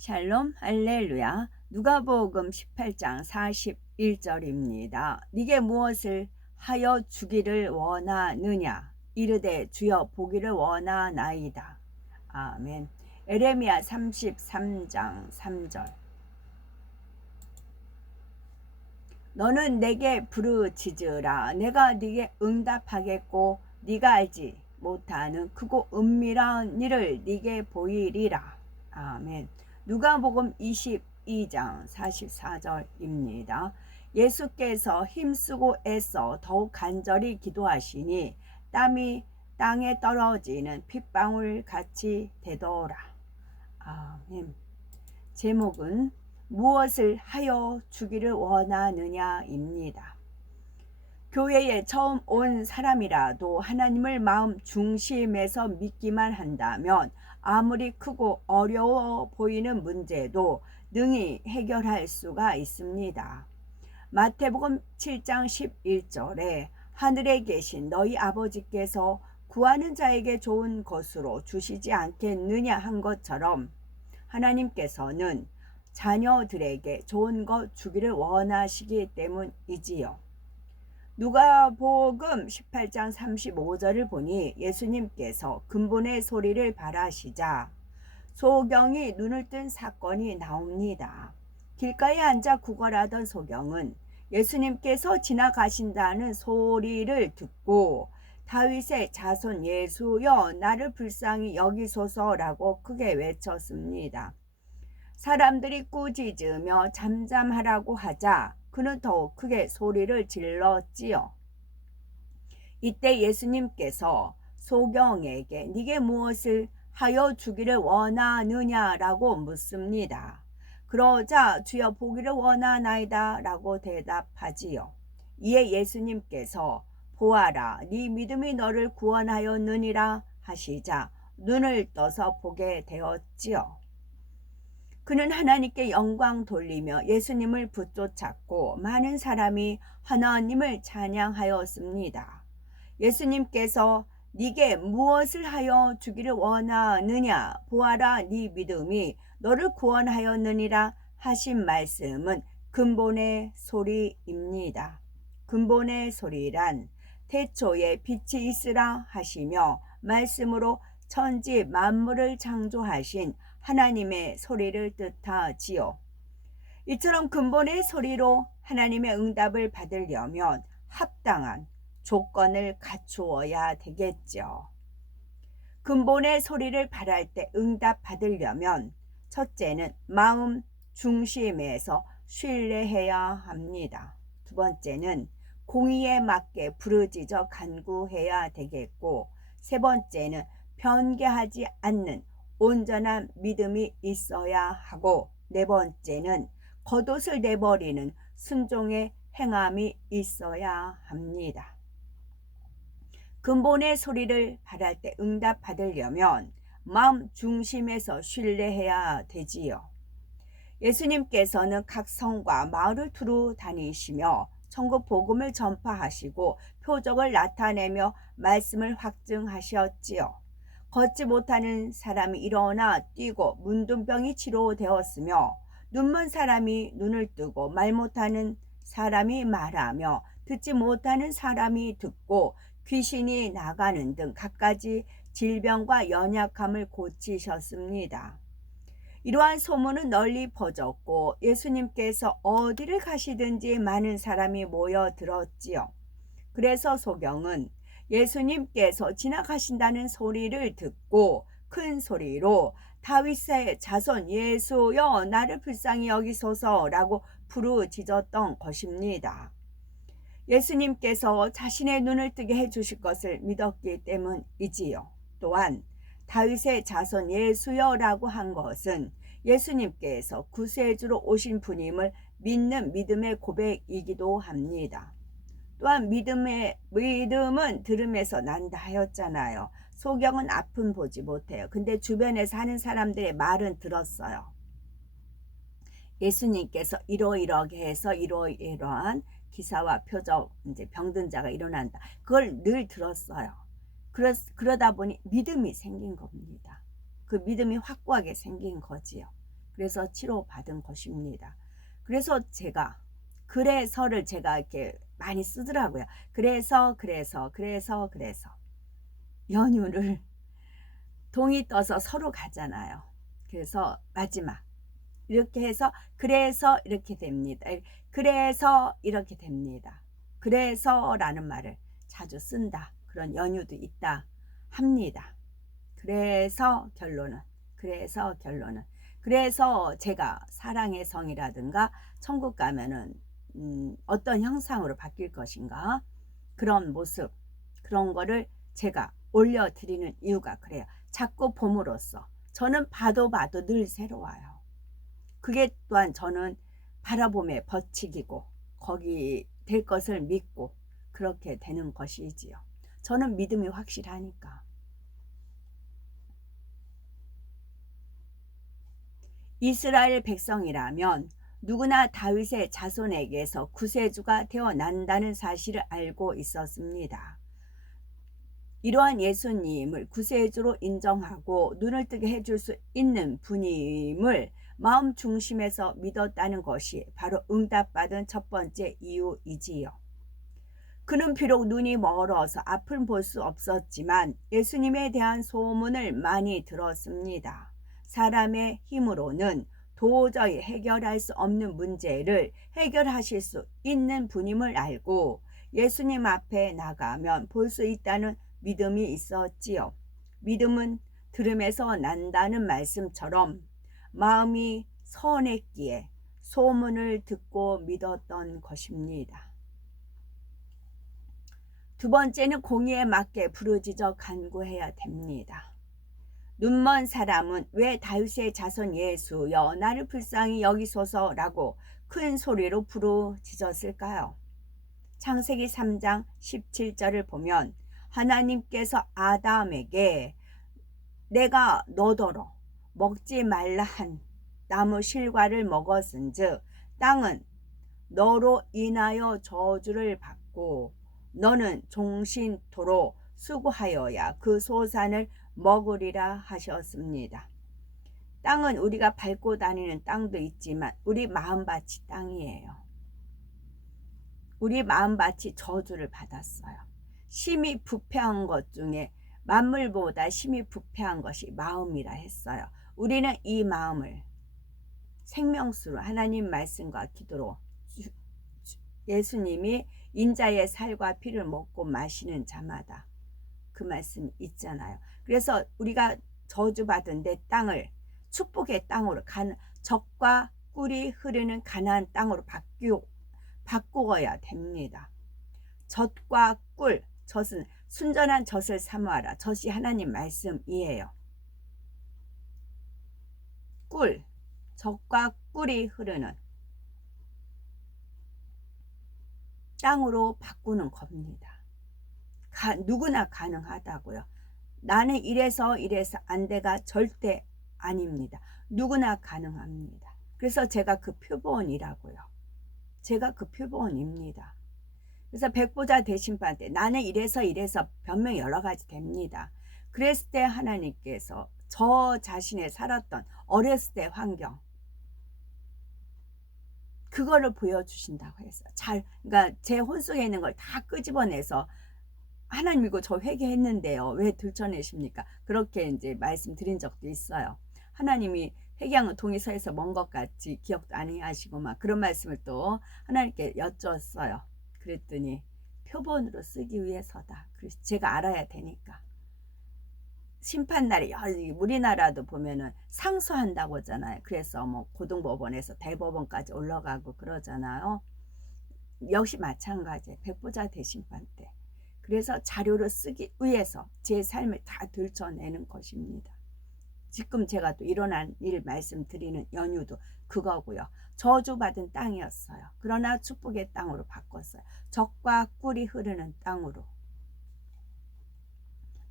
샬롬 할렐루야. 누가복음 18장 41절입니다. 네게 무엇을 하여 주기를 원하느냐 이르되 주여 보기를 원하나이다. 아멘. 에레미야 33장 3절. 너는 내게 부르짖으라 내가 네게 응답하겠고 네가 알지 못하는 크고 은밀한 일을 네게 보이리라. 아멘. 누가복음 22장 44절입니다. 예수께서 힘쓰고 애써 더욱 간절히 기도하시니 땀이 땅에 떨어지는 핏방울 같이 되더라. 아멘. 제목은 무엇을 하여 주기를 원하느냐입니다. 교회에 처음 온 사람이라도 하나님을 마음 중심에서 믿기만 한다면 아무리 크고 어려워 보이는 문제도 능히 해결할 수가 있습니다. 마태복음 7장 11절에 하늘에 계신 너희 아버지께서 구하는 자에게 좋은 것으로 주시지 않겠느냐 한 것처럼 하나님께서는 자녀들에게 좋은 것 주기를 원하시기 때문이지요. 누가복음 18장 35절을 보니 예수님께서 근본의 소리를 발하시자 소경이 눈을 뜬 사건이 나옵니다. 길가에 앉아 구걸하던 소경은 예수님께서 지나가신다는 소리를 듣고 다윗의 자손 예수여 나를 불쌍히 여기소서라고 크게 외쳤습니다. 사람들이 꾸짖으며 잠잠하라고 하자 그는 더욱 크게 소리를 질렀지요. 이때 예수님께서 소경에게 네게 무엇을 하여 주기를 원하느냐라고 묻습니다. 그러자 주여 보기를 원하나이다 라고 대답하지요. 이에 예수님께서 보아라 네 믿음이 너를 구원하였느니라 하시자 눈을 떠서 보게 되었지요. 그는 하나님께 영광 돌리며 예수님을 붙쫓았고 많은 사람이 하나님을 찬양하였습니다. 예수님께서 네게 무엇을 하여 주기를 원하느냐 보아라 네 믿음이 너를 구원하였느니라 하신 말씀은 근본의 소리입니다. 근본의 소리란 태초에 빛이 있으라 하시며 말씀으로 천지 만물을 창조하신 하나님의 소리를 뜻하지요. 이처럼 근본의 소리로 하나님의 응답을 받으려면 합당한 조건을 갖추어야 되겠죠. 근본의 소리를 바랄 때 응답 받으려면 첫째는 마음 중심에서 신뢰해야 합니다. 두 번째는 공의에 맞게 부르짖어 간구해야 되겠고 세 번째는 변개하지 않는 온전한 믿음이 있어야 하고 네 번째는 겉옷을 내버리는 순종의 행함이 있어야 합니다. 근본의 소리를 바랄 때 응답 받으려면 마음 중심에서 신뢰해야 되지요. 예수님께서는 각 성과 마을을 두루 다니시며 천국 복음을 전파하시고 표적을 나타내며 말씀을 확증하셨지요. 걷지 못하는 사람이 일어나 뛰고 문둥병이 치료되었으며 눈먼 사람이 눈을 뜨고 말 못하는 사람이 말하며 듣지 못하는 사람이 듣고 귀신이 나가는 등 갖가지 질병과 연약함을 고치셨습니다. 이러한 소문은 널리 퍼졌고 예수님께서 어디를 가시든지 많은 사람이 모여들었지요. 그래서 소경은 예수님께서 지나가신다는 소리를 듣고 큰 소리로 다윗의 자손 예수여 나를 불쌍히 여기소서라고 부르짖었던 것입니다. 예수님께서 자신의 눈을 뜨게 해주실 것을 믿었기 때문이지요. 또한 다윗의 자손 예수여라고 한 것은 예수님께서 구세주로 오신 분임을 믿는 믿음의 고백이기도 합니다. 또한 믿음은 들음에서 난다 하였잖아요. 소경은 앞은 보지 못해요. 근데 주변에 사는 사람들의 말은 들었어요. 예수님께서 이러이러하게 해서 이러이러한 기사와 표적, 이제 병든 자가 일어난다. 그걸 늘 들었어요. 그러다 보니 믿음이 생긴 겁니다. 그 믿음이 확고하게 생긴 거지요. 그래서 치료받은 것입니다. 그래서 제가 그래서를 제가 이렇게 많이 쓰더라고요. 그래서 연유를 동이 떠서 서로 가잖아요. 그래서 마지막 이렇게 해서 그래서 이렇게 됩니다. 그래서 이렇게 됩니다. 그래서라는 말을 자주 쓴다. 그런 연유도 있다 합니다. 그래서 결론은 그래서 제가 사랑의 성이라든가 천국 가면은 어떤 형상으로 바뀔 것인가, 그런 모습, 그런 거를 제가 올려드리는 이유가 그래요. 자꾸 봄으로써 저는 봐도 늘 새로워요. 그게 또한 저는 바라봄의 법칙이고 거기 될 것을 믿고 그렇게 되는 것이지요. 저는 믿음이 확실하니까. 이스라엘 백성이라면 누구나 다윗의 자손에게서 구세주가 태어난다는 사실을 알고 있었습니다. 이러한 예수님을 구세주로 인정하고 눈을 뜨게 해줄 수 있는 분임을 마음 중심에서 믿었다는 것이 바로 응답받은 첫 번째 이유이지요. 그는 비록 눈이 멀어서 앞을 볼 수 없었지만 예수님에 대한 소문을 많이 들었습니다. 사람의 힘으로는 도저히 해결할 수 없는 문제를 해결하실 수 있는 분임을 알고 예수님 앞에 나가면 볼 수 있다는 믿음이 있었지요. 믿음은 들음에서 난다는 말씀처럼 마음이 선했기에 소문을 듣고 믿었던 것입니다. 두 번째는 공의에 맞게 부르짖어 간구해야 됩니다. 눈먼 사람은 왜 다윗의 자손 예수여 나를 불쌍히 여기소서라고 큰 소리로 부르짖었을까요? 창세기 3장 17절을 보면 하나님께서 아담에게 내가 너더러 먹지 말라 한 나무 실과를 먹었은즉 땅은 너로 인하여 저주를 받고 너는 종신토록 수고하여야 그 소산을 먹으리라 하셨습니다. 땅은 우리가 밟고 다니는 땅도 있지만 우리 마음밭이 땅이에요. 우리 마음밭이 저주를 받았어요. 심히 부패한 것 중에 만물보다 심히 부패한 것이 마음이라 했어요. 우리는 이 마음을 생명수로 하나님 말씀과 기도로 예수님이 인자의 살과 피를 먹고 마시는 자마다 그 말씀이 있잖아요. 그래서 우리가 저주받은 내 땅을 축복의 땅으로 젖과 꿀이 흐르는 가나안 땅으로 바꾸어야 됩니다. 젖과 꿀, 젖은 순전한 젖을 사모하라. 젖이 하나님 말씀이에요. 꿀, 젖과 꿀이 흐르는 땅으로 바꾸는 겁니다. 누구나 가능하다고요. 나는 이래서 안 돼가 절대 아닙니다. 누구나 가능합니다. 그래서 제가 그 표본이라고요. 제가 그 표본입니다. 그래서 백보자 대심판 때 나는 이래서 변명 여러 가지 됩니다. 그랬을 때 하나님께서 저 자신의 살았던 어렸을 때 환경 그거를 보여주신다고 해서 그러니까 제 혼 속에 있는 걸 다 끄집어내서 하나님 이거 저 회개했는데요. 왜 들춰내십니까? 그렇게 이제 말씀드린 적도 있어요. 하나님이 회개한 동의서에서 먼 것 같이 기억도 안 하시고 막 그런 말씀을 또 하나님께 여쭈었어요. 그랬더니 표본으로 쓰기 위해서다. 그래서 제가 알아야 되니까. 심판날에 우리나라도 보면은 상소한다고 하잖아요. 그래서 뭐 고등법원에서 대법원까지 올라가고 그러잖아요. 역시 마찬가지예요. 백보자 대심판 때. 그래서 자료를 쓰기 위해서 제 삶을 다 들춰내는 것입니다. 지금 제가 또 일어난 일 말씀드리는 연유도 그거고요. 저주받은 땅이었어요. 그러나 축복의 땅으로 바꿨어요. 젖과 꿀이 흐르는 땅으로.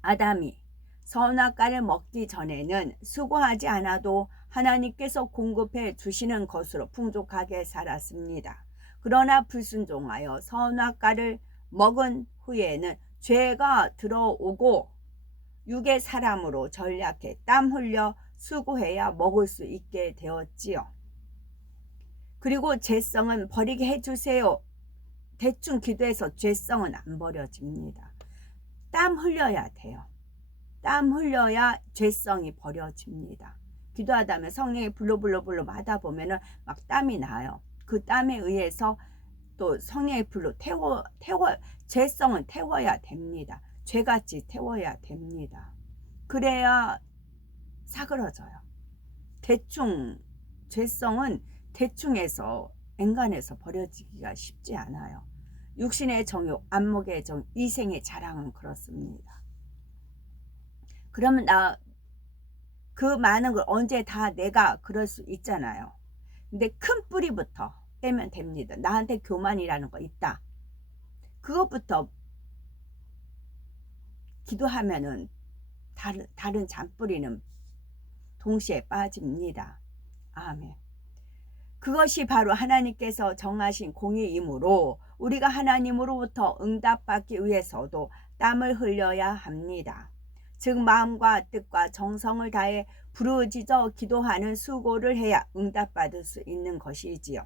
아담이 선악과를 먹기 전에는 수고하지 않아도 하나님께서 공급해 주시는 것으로 풍족하게 살았습니다. 그러나 불순종하여 선악과를 먹은 후에는 죄가 들어오고 육의 사람으로 전략해 땀 흘려 수고해야 먹을 수 있게 되었지요. 그리고 죄성은 버리게 해주세요. 대충 기도해서 죄성은 안 버려집니다. 땀 흘려야 돼요. 땀 흘려야 죄성이 버려집니다. 기도하다면 성령이 불러 하다 보면은 막 땀이 나요. 그 땀에 의해서 또 성령의 불로 죄성은 태워야 됩니다. 죄같이 태워야 됩니다. 그래야 사그러져요. 대충 죄성은 대충해서 엔간해서 버려지기가 쉽지 않아요. 육신의 정욕, 안목의 정, 이생의 자랑은 그렇습니다. 그러면 그 많은 걸 언제 다 내가 그럴 수 있잖아요. 근데 큰 뿌리부터 떼면 됩니다. 나한테 교만이라는 거 있다. 그것부터 기도하면은 다른 잔뿌리는 동시에 빠집니다. 아멘. 그것이 바로 하나님께서 정하신 공의이므로 우리가 하나님으로부터 응답받기 위해서도 땀을 흘려야 합니다. 즉 마음과 뜻과 정성을 다해 부르짖어 기도하는 수고를 해야 응답받을 수 있는 것이지요.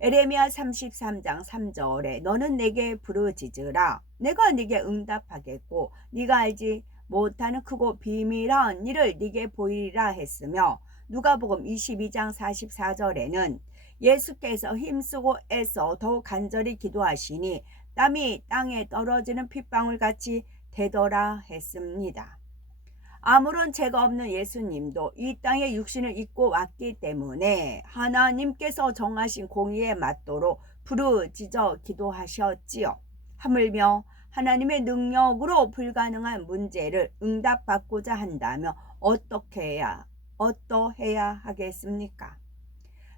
에레미야 33장 3절에 너는 내게 부르짖으라 내가 네게 응답하겠고 네가 알지 못하는 크고 비밀한 일을 네게 보이리라 했으며, 누가복음 22장 44절에는 예수께서 힘쓰고 애써 더욱 간절히 기도하시니 땀이 땅에 떨어지는 핏방울같이 되더라 했습니다. 아무런 죄가 없는 예수님도 이 땅에 육신을 입고 왔기 때문에 하나님께서 정하신 공의에 맞도록 부르짖어 기도하셨지요. 하물며 하나님의 능력으로 불가능한 문제를 응답받고자 한다면 어떠해야 하겠습니까?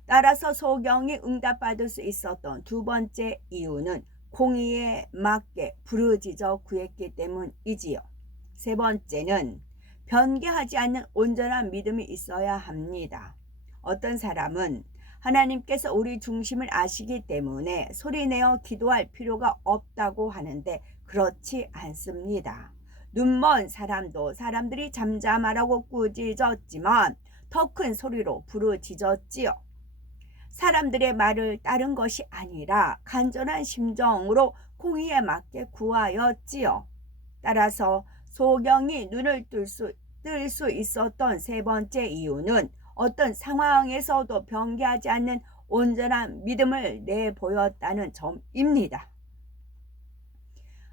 따라서 소경이 응답받을 수 있었던 두 번째 이유는 공의에 맞게 부르짖어 구했기 때문이지요. 세 번째는 변개하지 않는 온전한 믿음이 있어야 합니다. 어떤 사람은 하나님께서 우리 중심을 아시기 때문에 소리내어 기도할 필요가 없다고 하는데 그렇지 않습니다. 눈먼 사람도 사람들이 잠잠하라고 꾸짖었지만 더 큰 소리로 부르짖었지요. 사람들의 말을 따른 것이 아니라 간절한 심정으로 공의에 맞게 구하였지요. 따라서 소경이 눈을 뜰 수 있었던 세 번째 이유는 어떤 상황에서도 변개하지 않는 온전한 믿음을 내보였다는 점입니다.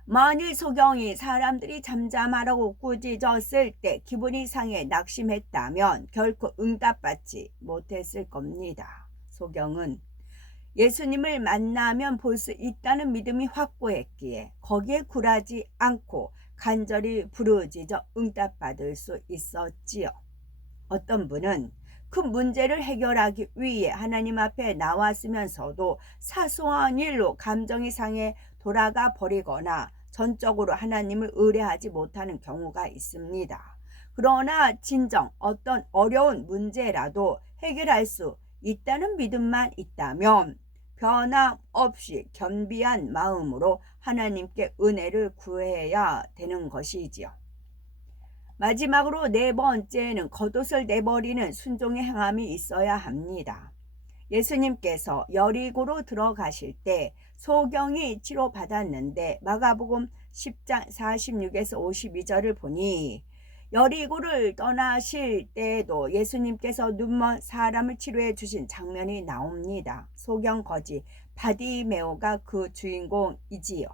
만일 소경이 사람들이 잠잠하라고 꾸짖었을 때 기분이 상해 낙심했다면 결코 응답받지 못했을 겁니다. 소경은 예수님을 만나면 볼 수 있다는 믿음이 확고했기에 거기에 굴하지 않고 간절히 부르짖어 응답받을 수 있었지요. 어떤 분은 큰 문제를 해결하기 위해 하나님 앞에 나왔으면서도 사소한 일로 감정이 상해 돌아가 버리거나 전적으로 하나님을 의뢰하지 못하는 경우가 있습니다. 그러나 진정 어떤 어려운 문제라도 해결할 수 있다는 믿음만 있다면 변함없이 겸비한 마음으로 하나님께 은혜를 구해야 되는 것이지요. 마지막으로 네 번째는 겉옷을 내버리는 순종의 행함이 있어야 합니다. 예수님께서 여리고로 들어가실 때 소경이 치료받았는데 마가복음 10장 46에서 52절을 보니 여리고를 떠나실 때에도 예수님께서 눈먼 사람을 치료해 주신 장면이 나옵니다. 소경 거지 바디메오가 그 주인공이지요.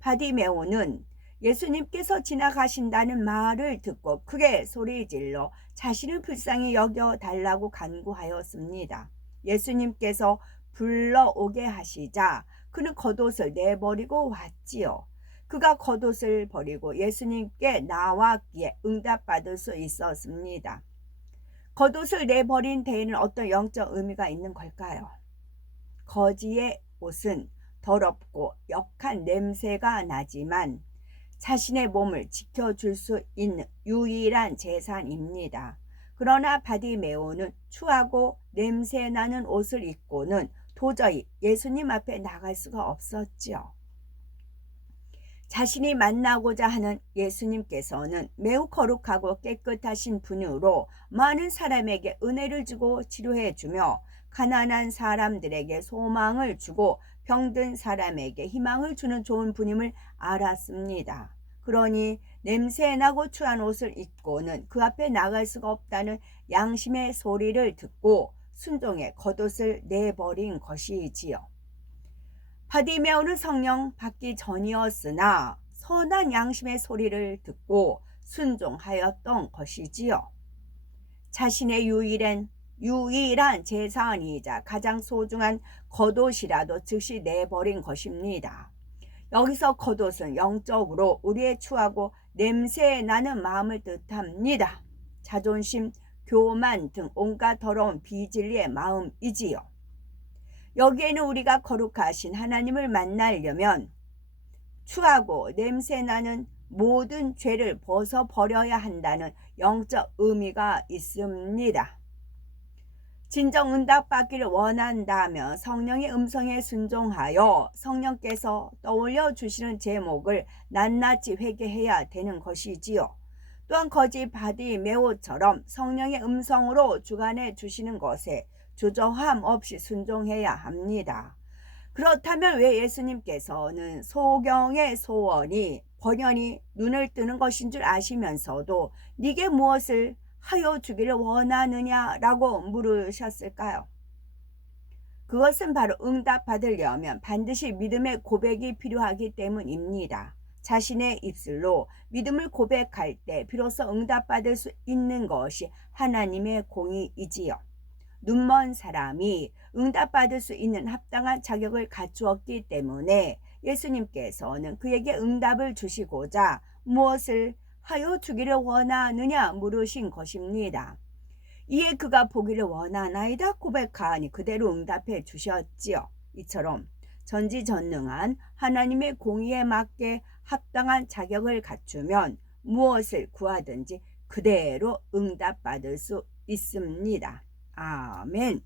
바디메오는 예수님께서 지나가신다는 말을 듣고 크게 소리질러 자신을 불쌍히 여겨달라고 간구하였습니다. 예수님께서 불러오게 하시자 그는 겉옷을 내버리고 왔지요. 그가 겉옷을 버리고 예수님께 나왔기에 응답받을 수 있었습니다. 겉옷을 내버린 데에는 어떤 영적 의미가 있는 걸까요? 거지의 옷은 더럽고 역한 냄새가 나지만 자신의 몸을 지켜줄 수 있는 유일한 재산입니다. 그러나 바디메오는 추하고 냄새나는 옷을 입고는 도저히 예수님 앞에 나갈 수가 없었지요. 자신이 만나고자 하는 예수님께서는 매우 거룩하고 깨끗하신 분으로 많은 사람에게 은혜를 주고 치료해 주며 가난한 사람들에게 소망을 주고 병든 사람에게 희망을 주는 좋은 분임을 알았습니다. 그러니 냄새나고 추한 옷을 입고는 그 앞에 나갈 수가 없다는 양심의 소리를 듣고 순종의 겉옷을 내버린 것이지요. 바디메오는 성령 받기 전이었으나 선한 양심의 소리를 듣고 순종하였던 것이지요. 자신의 유일한 재산이자 가장 소중한 겉옷이라도 즉시 내버린 것입니다. 여기서 겉옷은 영적으로 우리의 추하고 냄새 나는 마음을 뜻합니다. 자존심, 교만 등 온갖 더러운 비진리의 마음이지요. 여기에는 우리가 거룩하신 하나님을 만나려면 추하고 냄새나는 모든 죄를 벗어버려야 한다는 영적 의미가 있습니다. 진정 응답받기를 원한다면 성령의 음성에 순종하여 성령께서 떠올려 주시는 제목을 낱낱이 회개해야 되는 것이지요. 또한 거짓 바디메오처럼 성령의 음성으로 주관해 주시는 것에 주저함 없이 순종해야 합니다. 그렇다면 왜 예수님께서는 소경의 소원이 번연히 눈을 뜨는 것인 줄 아시면서도 네게 무엇을 하여 주기를 원하느냐라고 물으셨을까요? 그것은 바로 응답받으려면 반드시 믿음의 고백이 필요하기 때문입니다. 자신의 입술로 믿음을 고백할 때 비로소 응답받을 수 있는 것이 하나님의 공의이지요. 눈먼 사람이 응답받을 수 있는 합당한 자격을 갖추었기 때문에 예수님께서는 그에게 응답을 주시고자 무엇을 하여 주기를 원하느냐 물으신 것입니다. 이에 그가 보기를 원하나이다 고백하니 그대로 응답해 주셨지요. 이처럼 전지전능한 하나님의 공의에 맞게 합당한 자격을 갖추면 무엇을 구하든지 그대로 응답받을 수 있습니다. 아멘.